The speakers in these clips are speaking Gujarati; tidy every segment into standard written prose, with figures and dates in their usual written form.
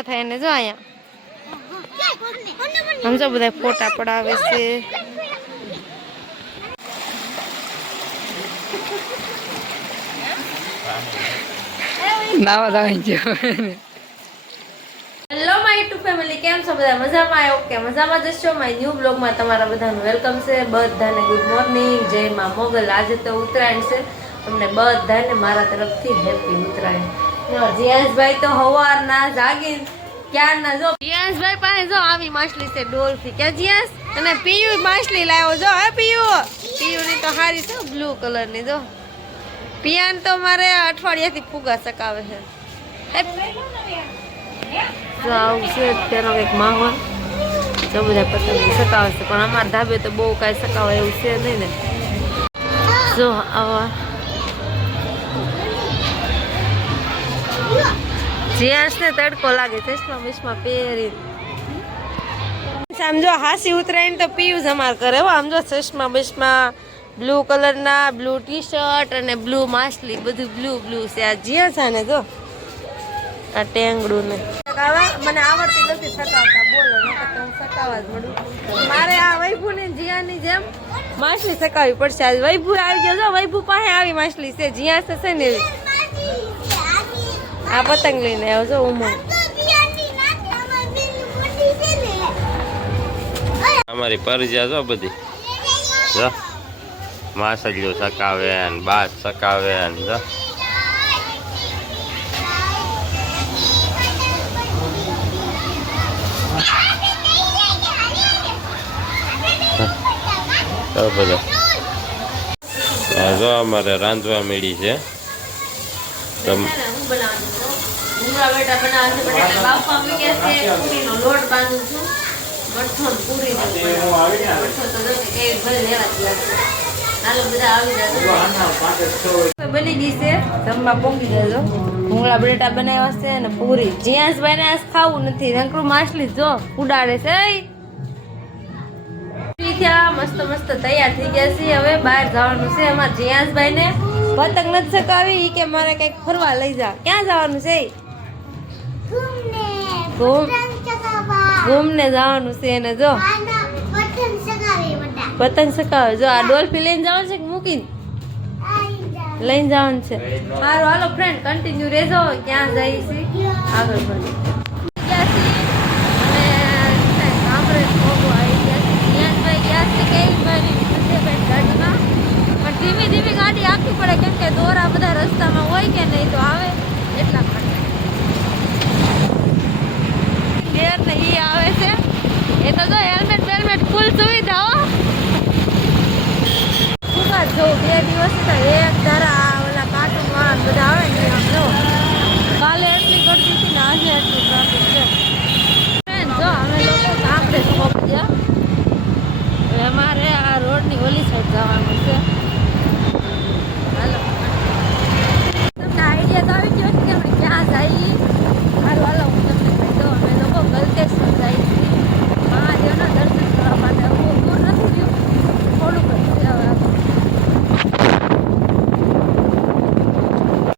લાવ્યા થાય ને જો અહીંયા સમજો બધા ફોટા પડાવે છે. નાવા આવી ગયો. હેલો માય યુટ્યુબ ફેમિલી, કેમ છો બધા? મજામાં? ઓકે, મજામાં જશો. માય ન્યૂ બ્લોગમાં તમારા બધાનું વેલકમ છે. બધાને ગુડ મોર્નિંગ, જય માં મોગલ. આજે તો ઉત્તરાયણ છે, તમને બધાને મારા તરફથી હેપી ઉત્તરાયણ. જીયાસભાઈ તો હવારના જાગીને ક્યારના જો જીયાસભાઈ પાસે જો આવી માછલી છે ડોલ્ફી. ક્યાં જીયાસ? અને પીયુ માછલી લાવ્યો જો. હે પીયુ ની તો સારી છે, બ્લુ કલરની. જો પિયાન તો મારે અઠવાડિયાથી ફુગા સકાવે છે. જો આવું છે તેનો કંઈક માહોલ. જો બધા પતંગ સકાવે છે, પણ અમારા ધાબે તો બહુ કાંઈ સકાવે એવું છે નહીં ને. જો આવા જીયાસને તડકો લાગે ચશ્મા બિસ્મા પહેરી. સમજો હાસી ઉતરાયણ તો પીયું જ અમાર કરે. આમ જો ચશ્મા બિસ્મા, બ્લુ કલરના, બ્લુ ટી શર્ટ અને બ્લુ માછલી, બધું બ્લુ છે. આ જીયા છે ને જો આ ટેંગડું ને મને આવડતી નથી સકાવતા. બોલો નકર તો હું સકાવવા જ મળું. મારે આ વૈભુ ને જીયાની જેમ માછલી સકાવવી પડશે. આજ વૈભુ આવી ગયો. જો વૈભુ પાસે આવી માછલી છે. જીયા છે ને એવી. આ પતંગ લઈને આવ્યો છો ઉમંગ. અમારી પરજા જો બધી જો માછલીઓ સકાવે ને બાજ સકાવે ને જો બધા જો અમારે રાંધવા મળી છે. બની ગઈ છે, જમવા પોંગી જજો. ભૂંગળા બટેટા બનાવ્યા છે અને પૂરી. જીયાસભાઈ ને આજ ખાવું નથી, નકરું માછલી જો ઉડાડે છે. મસ્ત મસ્ત તૈયાર થઈ ગયા છે. હવે બહાર જવાનું છે. એમાં જીયાસભાઈ ને પતંગ નથી સકાવી કે મારે કઈક ફરવા લઈ જા. ક્યાં જવાનું છે? ઘૂમને જવાનું છે એને. જો પતંગ સકાવે. જો આ ડોલ્ફી લઈને જવાનું છે કે મૂકીને લઈને જવાનું છે. સારું હાલો ફ્રેન્ડ, કન્ટિન્યુ રહેજો. ક્યાં જાય છે આગળ બની ધીમી ધીમી ગાડી આપવી પડે, કેમ કે દોરા બધા રસ્તામાં હોય કે નહીં તો આવે એટલા માટે. ઘેર ને ઈ આવે છે એ તો જો હેલ્મેટ બેલ્મેટ ફૂલ સુવિધા હો. ફૂગા જો 2 દિવસ તો એક ધારા ઓલા કાર્ટૂન વાળા બધા આવે ને આમ જો. કાલે એટલી ગરદી હતી ને આજે એટલી ટ્રાફિક છે. જો અમે લોકો ગામડે પહોંચ્યા. હવે અમારે આ રોડની ઓલી સાઈડ જવાનું છે. તમને આઈડિયા તો આવી ગયો કે આપણે ક્યાં જઈએ. હાલો હાલો હું તમને કહી દઉં. અમે લોકો ગલતેશ્વર જઈએ છીએ મહાદેવના દર્શન કરવા માટે. બહુ દૂર નથી રહ્યું, થોડુંક જ છે. હવે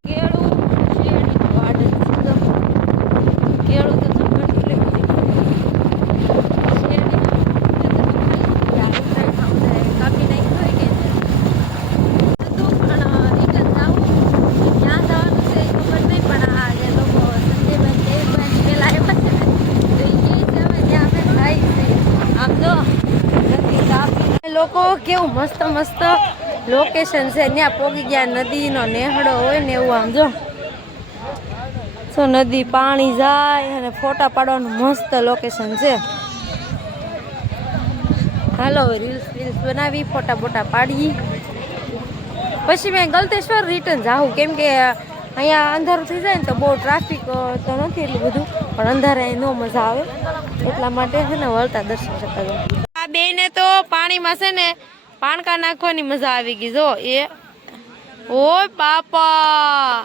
કેળું શેરડીનું ગાર્ડન છે. કેળું તો શેરડી કાપી નાખ્યું હોય કે લોકો કેવું મસ્ત મસ્ત લોકેશન છે. ત્યાં પોગી ગયા. નદીનો નેહડો હોય ને એવું. આમ જો શું નદી પાણી જાય અને ફોટા પાડવાનું મસ્ત લોકેશન છે. હાલો રીલ્સ બનાવી, ફોટા બોટા પાડી પછી મેં ગલતેશ્વર રિટર્ન જાઉં. કેમ કે અહીંયા અંધારું થઈ જાય ને તો બહુ ટ્રાફિક તો નથી એટલું બધું, પણ અંધારે અહીં ન મજા આવે એટલા માટે છે ને વળતા દર્શન કરતા જાય. આ બેને તો પાણીમાં છે ને પાણકા નાખવાની મજા આવી ગઈ. જો એ ઓય બાપા,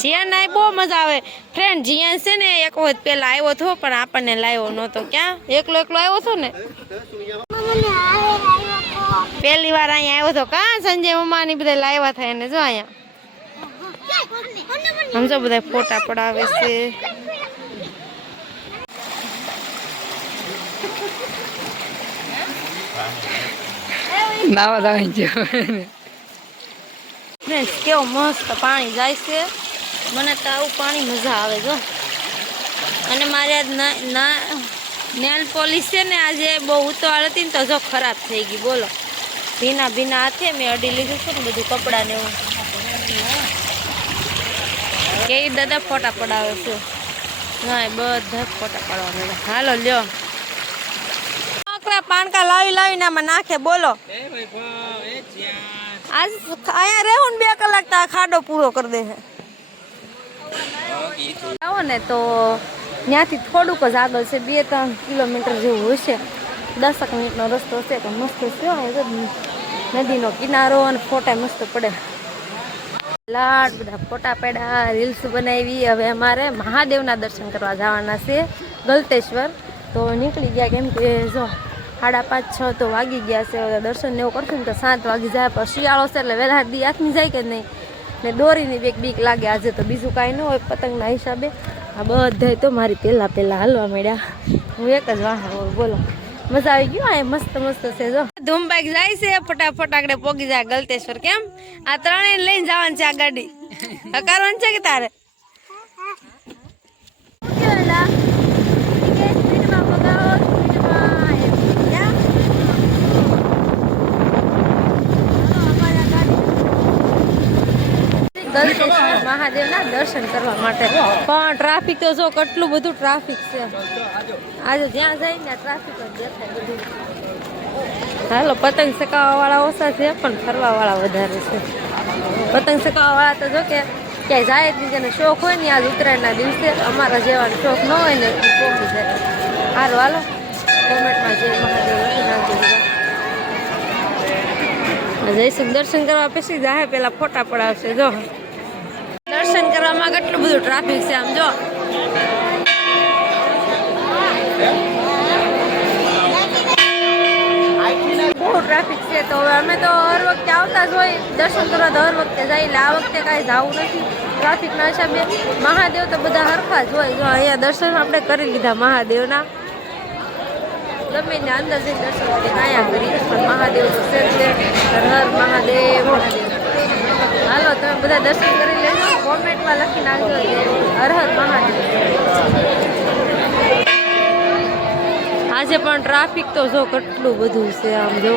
જીયાને બહુ મજા આવે. ફ્રેન્ડ જીયાન છે ને એક વખત પેલા આવ્યો હતો, પણ આપણને લાવ્યો નહોતો. ક્યાં એકલો આવ્યો હતો ને પહેલી વાર અહીંયા આવ્યો હતો. કાં સંજય મમ્માની બધા લાવ્યા થાય ને જો અહીંયા સમજો બધા ફોટા પડાવે છે. નાવા આવી ગયો ફ્રેન્ડ્સ કેવું મસ્ત પાણી જાય છે. મને તો આવું પાણી મજા આવે જો. અને મારે આજ નેલ પોલિશ છે ને આજે બહુ ઉતાવળ હતી ને તો જો ખરાબ થઈ ગઈ. બોલો ભીના ભીના હાથે મેં અડી લીધું છે ને બધું કપડાં ને એવું. કેવી દાદા ફોટા પડાવે છે. હા બધા ફોટા પાડવા. હાલો લ્યો છોકરા પાણકા લાવી લાવીને આમાં નાખે. બોલો આજ અહીંયા રહેવું ને 2 કલાક તો આ ખાડો પૂરો કરી દે છે. આવો ને તો ત્યાંથી થોડુંક જ આગળ છે, 2-3 કિલોમીટર જેવું હશે. 10 મિનિટનો રસ્તો હશે. તો મસ્ત છે નદીનો કિનારો અને ફોટા મસ્ત પડે. લાડ બધા ફોટા પડ્યા, રીલ્સ બનાવી. હવે અમારે મહાદેવના દર્શન કરવા જવાના છે ગલતેશ્વર. તો નીકળી ગયા કેમ કે જો 5:30-6 તો વાગી ગયા છે. હવે દર્શન ને એવું કરશું ને તો 7 વાગી જાય. પણ શિયાળો છે એટલે વહેલા દી હાથની જાય કે નહીં. ને દોરીની બીક લાગે આજે. તો બીજું કાંઈ ન હોય પતંગના હિસાબે. આ બધા તો મારી પહેલાં હાલવા મળ્યા. હું એક જ વાહ. બોલો મજા આવી ગયું. આ મસ્ત મસ્ત છે જો. ધૂમ બાઈક જાય છે ફટાફટ આગળ પોગી જાય ગલતેશ્વર. કેમ આ ત્રણેય લઈને જવાનું છે આ ગાડી કરવાનું છે કે તારે? ગલતેશ્વર મહાદેવના દર્શન કરવા માટે. પણ ટ્રાફિક તો જો કેટલું બધું ટ્રાફિક છે આજે. જ્યાં જાય ને ટ્રાફિક જ દેખાય બધું. હાલો પતંગ ચકાવવા વાળા ઓછા છે પણ ફરવા વાળા વધારે છે. પતંગ ચકાવવા વાળા તો જો કે ક્યાંય જાય જ નહીં. જેને શોખ હોય ને આજ ઉત્તરાયણના દિવસે, અમારા જેવાનો શોખ ન હોય ને એ પોગી જાય. સારું હાલો કોમેન્ટમાં જય મહાદેવ લખી નાખજો. જઈશું દર્શન કરવા. પછી જાય પેલા ફોટા પડાવશે. જો દર્શન કરવામાં કેટલું બધું ટ્રાફિક છે આમ જો. બહુ ટ્રાફિક છે. તો હવે અમે તો હર વખતે આવતા જ હોય દર્શન કરવા. તો હર વખતે જાય એટલે આ વખતે કાંઈ જવું નથી ટ્રાફિકના હિસાબે. મહાદેવ તો બધા હરખા જ હોય. જો અહીંયા દર્શન આપણે કરી લીધા મહાદેવના. ગમે ને અંદર જઈને દર્શન કરી કાયા કરી. પણ મહાદેવ તો છે એટલે હર મહાદેવ મહાદેવ. હાલો તમે બધા દર્શન કરી લેજો. કોમેન્ટમાં લખી નાખજો હર હર મહાદેવ. આજે પણ ટ્રાફિક તો જો કેટલું બધું છે આમ જો.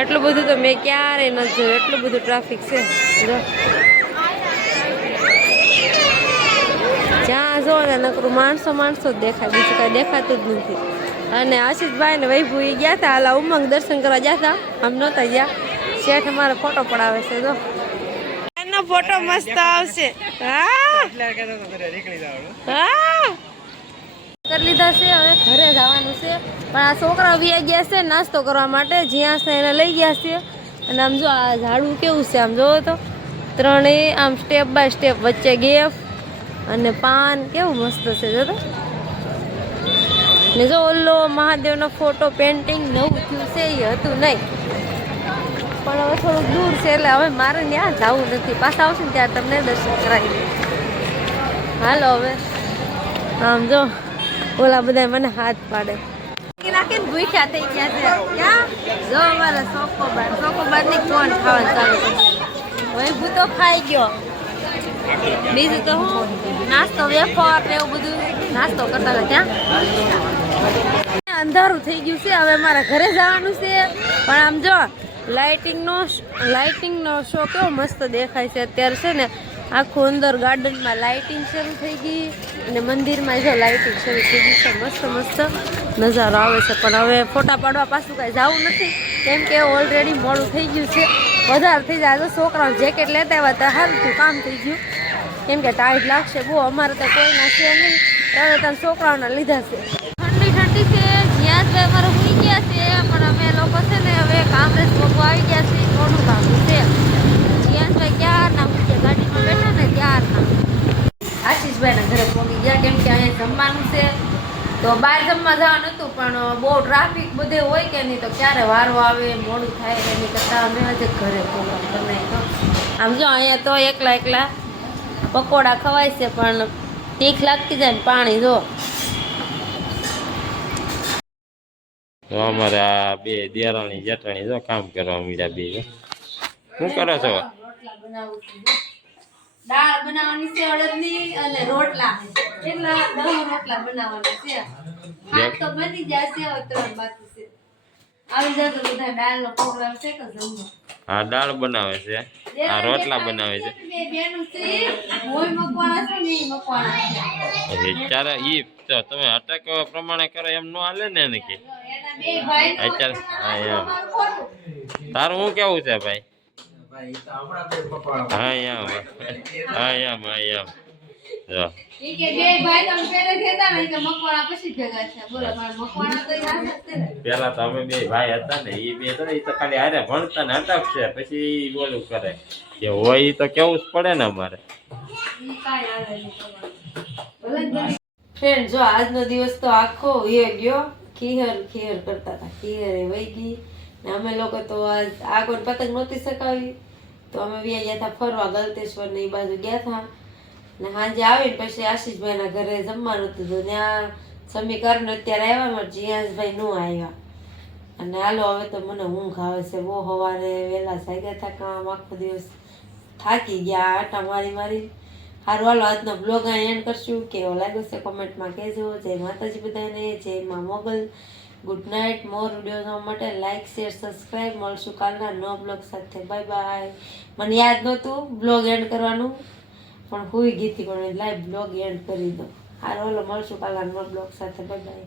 એટલું બધું તો મેં ક્યારેય નથી જોયું. એટલું બધું ટ્રાફિક છે જો. જ્યાં જો ને નકરું માણસો જ દેખાય. બીજું કાંઈ દેખાતું જ નથી. અને આશીષભાઈ ને વૈભુ એ ગયા હતા હાલા ઉમંગ દર્શન કરવા ગયા હતા. આમ નહોતા ગયા. શેઠ અમારે ફોટો પડાવે છે જો. એનો ફોટો મસ્ત આવશે. હા કરી લીધા છે. હવે ઘરે જવાનું છે. પણ આ છોકરા વ્યા ગયા છે નાસ્તો કરવા માટે. જ્યાં છે એને લઈ ગયા છે. અને આમ જો આ ઝાડું કેવું છે આમ જોવો તો. ત્રણેય આમ સ્ટેપ બાય સ્ટેપ વચ્ચે ગેપ અને પાન કેવું મસ્ત છે જો તો. ને જો ઓલો મહાદેવનો ફોટો પેન્ટિંગ નવું થયું છે એ હતું નહીં. પણ હવે થોડુંક દૂર છે એટલે હવે મારે ત્યાં જવું નથી. પાછા આવશે ને ત્યાં તમને દર્શન કરાવી દે. હાલો હવે આમ જો ઓલા બધા મને હાથ પાડે. નાખીને ભૂખ્યા થઈ ગયા છે. ક્યાં જો અમારા ચોકોબાર ની કોણ ખાવાનું ચાલુ કરશે. વૈભુ તો ખાઈ ગયો. બીજું તો હું નાસ્તો વેફર ને એવું બધું નાસ્તો કરતા હતા ત્યાં. અંધારું થઈ ગયું છે. હવે મારા ઘરે જવાનું છે. પણ આમ જો લાઇટિંગનો શો કેવો મસ્ત દેખાય છે અત્યારે. છે ને આખું અંદર ગાર્ડનમાં લાઇટિંગ શરૂ થઈ ગઈ. અને મંદિરમાં જો લાઇટિંગ શરૂ થઈ ગઈ છે. મસ્ત મસ્ત નજારો આવે છે. પણ હવે ફોટા પાડવા પાછું કાંઈ જવું નથી કેમ કે ઓલરેડી મોડું થઈ ગયું છે. વધારે થઈ જાય તો છોકરાઓ જેકેટ લેતા આવ્યા હતા સારું થયું કામ થઈ ગયું. કેમ કે ટાઈટ લાગશે બહુ. અમારે તો કોઈના છે નહીં. હવે તમે છોકરાઓના લીધા છે. ઠંડી છે. જ્યાં જ અમારે ભૂલી ગયા છે. પણ અમે લોકો છે ને હવે કામરેજ લોકો આવી ગયા છે. થોડું કામ છે. જ્યાં ભાઈ ક્યારના મૂકે ગાડીમાં બેઠા ને ત્યારના આશીષભાઈના ઘરે પહોંચી ગયા. કેમ કે અહીંયા જમવાનું છે. તો બહાર જમવા જવાનું હતું પણ બહુ ટ્રાફિક બધે હોય કે નહીં, તો ક્યારે વારો આવે મોડું થાય એની કરતાં અમે આજે ઘરે પ્રોગ્રામ બનાવી. તો આમ જો અહીંયા તો એકલા એકલા પકોડા ખવાય છે પણ તીખ લાગતી જાય ને પાણી જો. તો અમારે આ બે દેરાણી જેઠાણી જો કામ કરવા મીડા બે શું કરો છો? રોટલા બનાવું છું. દાળ બનાવવાની છે અડદની અને રોટલા એટલા 10 રોટલા બનાવવાના છે. શાક તો બની જશે, હવે 3 બાકી છે. આવી જતો બધા દાળનો પ્રોગ્રામ છે કે જમવા. હા દાળ બનાવે છે, આ રોટલા બનાવે છે. બે બેનું છે મોય મકવાણા છે ને મકવાણા છે. ચારે ઈ તો તમે અટક પ્રમાણે કરો એમ નો હાલે ને એને કે એના બે ભાઈ અત્યારે હા એમ તારું શું કેવું છે ભાઈ? હા એમ હા એમ હા એમ જો ઈ કે બે ભાઈ તમે પહેલા કહેતા ને કે મકવાણા પછી ભેગા છે. બોલો પણ મકવાણા તો યાદ હશે ને. પેલા તો અમે બે ભાઈ હતા ને એ બે તો ખાલી હારે ભણતા ને અટકશે પછી ઈ બોલું કરે કે હોય ઈ તો કેવું જ પડે ને અમારે. ઈ કાઈ આવે નહીં તમારે. ફ્રેન્ડ જો આજનો દિવસ તો આખો એ ગયો ખીહર ખીહર કરતા હતા. ખીહર એ વહી ગઈ ને અમે લોકો તો આજ આગળ પતંગ નહોતી સકાવી તો અમે ગયા હતા ફરવા ગલતેશ્વર ને એ બાજુ ગયા હતા ને સાંજે આવીને પછી આશીષભાઈના ઘરે જમવાનું હતું તો ત્યાં સમીકરણ અત્યારે આવ્યા મારા જીયાસભાઈ નો આવ્યા અને હાલો હવે તો મને ઊંઘ આવે છે બહુ. સવારે વહેલા જાગ્યા હતા કામ આખો દિવસ થાકી ગયા આટા મારી મારી. હારું હાલો આજનો બ્લોગ અહીં એન્ડ કરશું. કેવો લાગ્યો છે કોમેન્ટમાં કહેજો. જય માતાજી બધાને, જય માં Mogal. Good night. More video જોવા માટે લાઇક શેર સબસ્ક્રાઈબ. મળશું કાલના નવા બ્લોગ સાથે. Bye bye. મને યાદ નહોતું બ્લોગ એન્ડ કરવાનું પણ હુઈ ગઈ હતી પણ લાઈવ બ્લોગ એન્ડ કરી દો. હારું હાલો મળશું કાલના નવા બ્લોગ સાથે. Bye bye.